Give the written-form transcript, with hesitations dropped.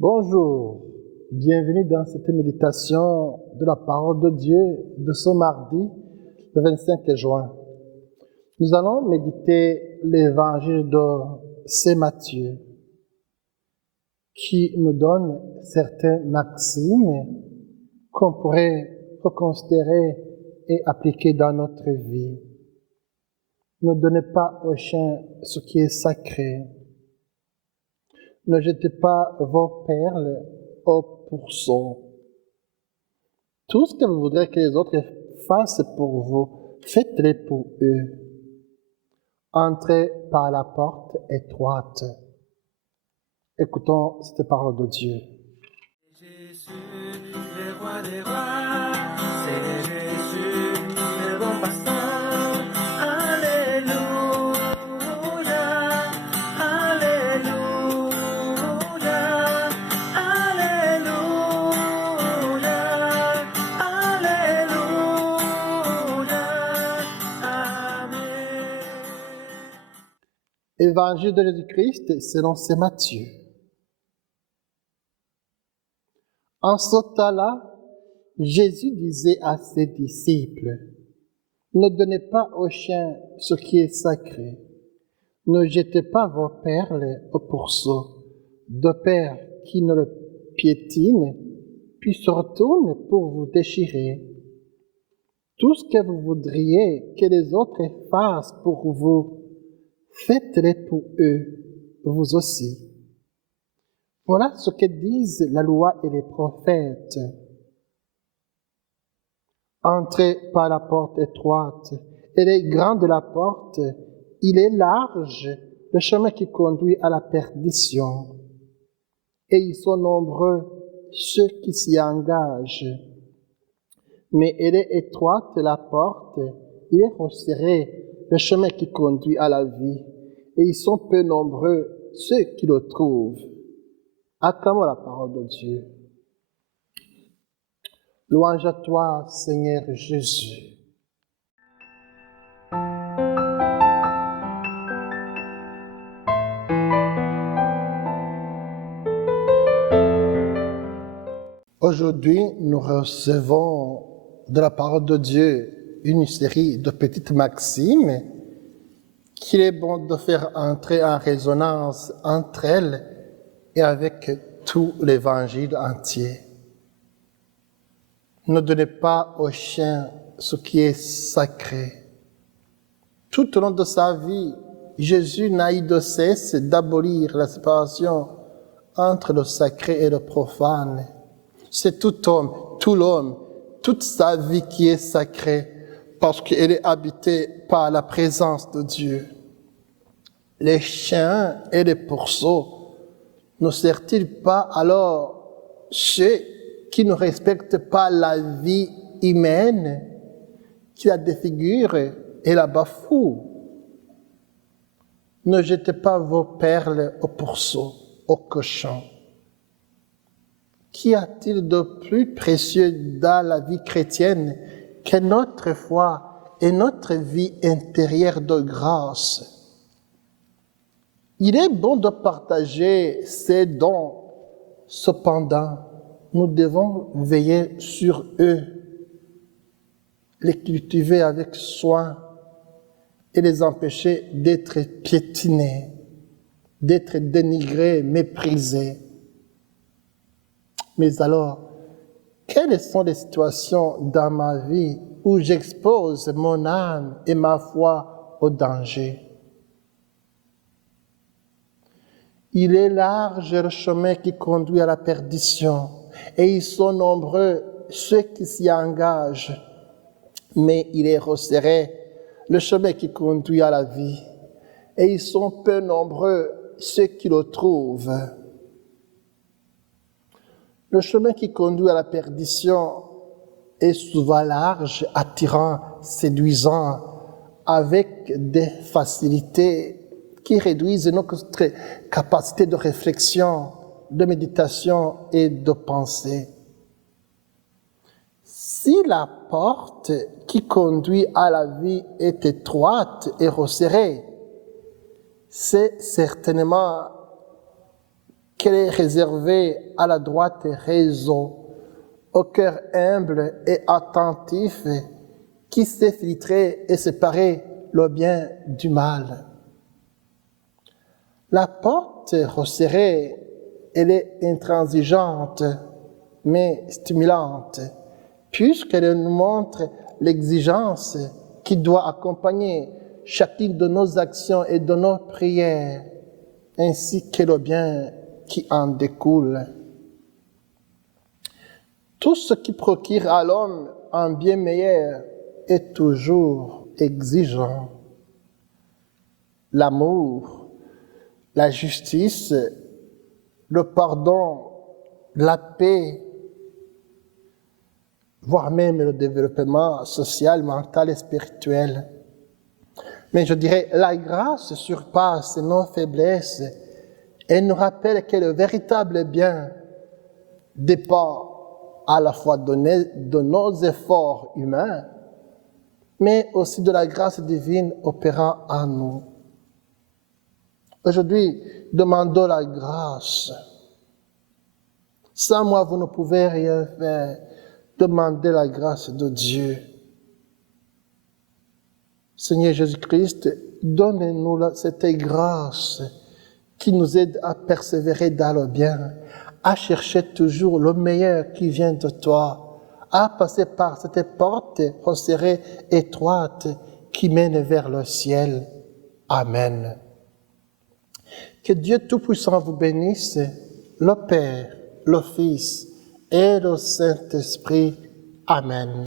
Bonjour, bienvenue dans cette méditation de la parole de Dieu de ce mardi, le 25 juin. Nous allons méditer l'évangile de Saint Matthieu qui nous donne certaines maximes qu'on pourrait reconsidérer et appliquer dans notre vie. Ne donnez pas aux chiens ce qui est sacré. Ne jetez pas vos perles au pourceau. Tout ce que vous voudrez que les autres fassent pour vous, faites-le pour eux. Entrez par la porte étroite. Écoutons cette parole de Dieu. Jésus, le roi des rois, c'est Jésus, le bon pasteur. Alléluia, Alléluia, Alléluia, Alléluia, Amen. Évangile de Jésus-Christ selon Saint Matthieu. En ce temps-là, Jésus disait à ses disciples, « Ne donnez pas aux chiens ce qui est sacré. Ne jetez pas vos perles au pourceau, de peur qui ne le piétine, puis se retourne pour vous déchirer. Tout ce que vous voudriez que les autres fassent pour vous, faites-le pour eux, vous aussi. » Voilà ce que disent la loi et les prophètes. Entrez par la porte étroite. Elle est grande la porte, il est large le chemin qui conduit à la perdition. Et ils sont nombreux ceux qui s'y engagent. Mais elle est étroite la porte, il est resserré le chemin qui conduit à la vie. Et ils sont peu nombreux ceux qui le trouvent. Acclamons la parole de Dieu. Louange à toi, Seigneur Jésus. Aujourd'hui, nous recevons de la parole de Dieu une série de petites maximes qu'il est bon de faire entrer en résonance entre elles et avec tout l'évangile entier. Ne donnez pas aux chiens ce qui est sacré. Tout au long de sa vie, Jésus n'a eu de cesse d'abolir la séparation entre le sacré et le profane. C'est tout homme, tout l'homme, toute sa vie qui est sacrée parce qu'elle est habitée par la présence de Dieu. Les chiens et les pourceaux ne servent-ils pas alors ceux qui ne respectent pas la vie humaine, qui la défigurent et la bafouent? Ne jetez pas vos perles au pourceau, au cochon. Qu'y a-t-il de plus précieux dans la vie chrétienne que notre foi et notre vie intérieure de grâce? Il est bon de partager ces dons. Cependant, nous devons veiller sur eux, les cultiver avec soin et les empêcher d'être piétinés, d'être dénigrés, méprisés. Mais alors, quelles sont les situations dans ma vie où j'expose mon âme et ma foi au danger? Il est large le chemin qui conduit à la perdition, et ils sont nombreux ceux qui s'y engagent. Mais il est resserré le chemin qui conduit à la vie, et ils sont peu nombreux ceux qui le trouvent. Le chemin qui conduit à la perdition est souvent large, attirant, séduisant, avec des facilités qui réduisent notre capacité de réflexion, de méditation et de pensée. Si la porte qui conduit à la vie est étroite et resserrée, c'est certainement qu'elle est réservée à la droite raison, au cœur humble et attentif, qui sait filtrer et séparer le bien du mal. La porte resserrée, elle est intransigeante, mais stimulante, puisqu'elle nous montre l'exigence qui doit accompagner chacune de nos actions et de nos prières, ainsi que le bien qui en découle. Tout ce qui procure à l'homme un bien meilleur est toujours exigeant. L'amour, la justice, le pardon, la paix, voire même le développement social, mental et spirituel. Mais je dirais, la grâce surpasse nos faiblesses et nous rappelle que le véritable bien dépend à la fois de nos efforts humains, mais aussi de la grâce divine opérant en nous. Aujourd'hui, demandons la grâce. Sans moi, vous ne pouvez rien faire. Demandez la grâce de Dieu. Seigneur Jésus-Christ, donne-nous cette grâce qui nous aide à persévérer dans le bien, à chercher toujours le meilleur qui vient de toi, à passer par cette porte resserrée, étroite, qui mène vers le ciel. Amen. Que Dieu Tout-Puissant vous bénisse, le Père, le Fils et le Saint-Esprit. Amen.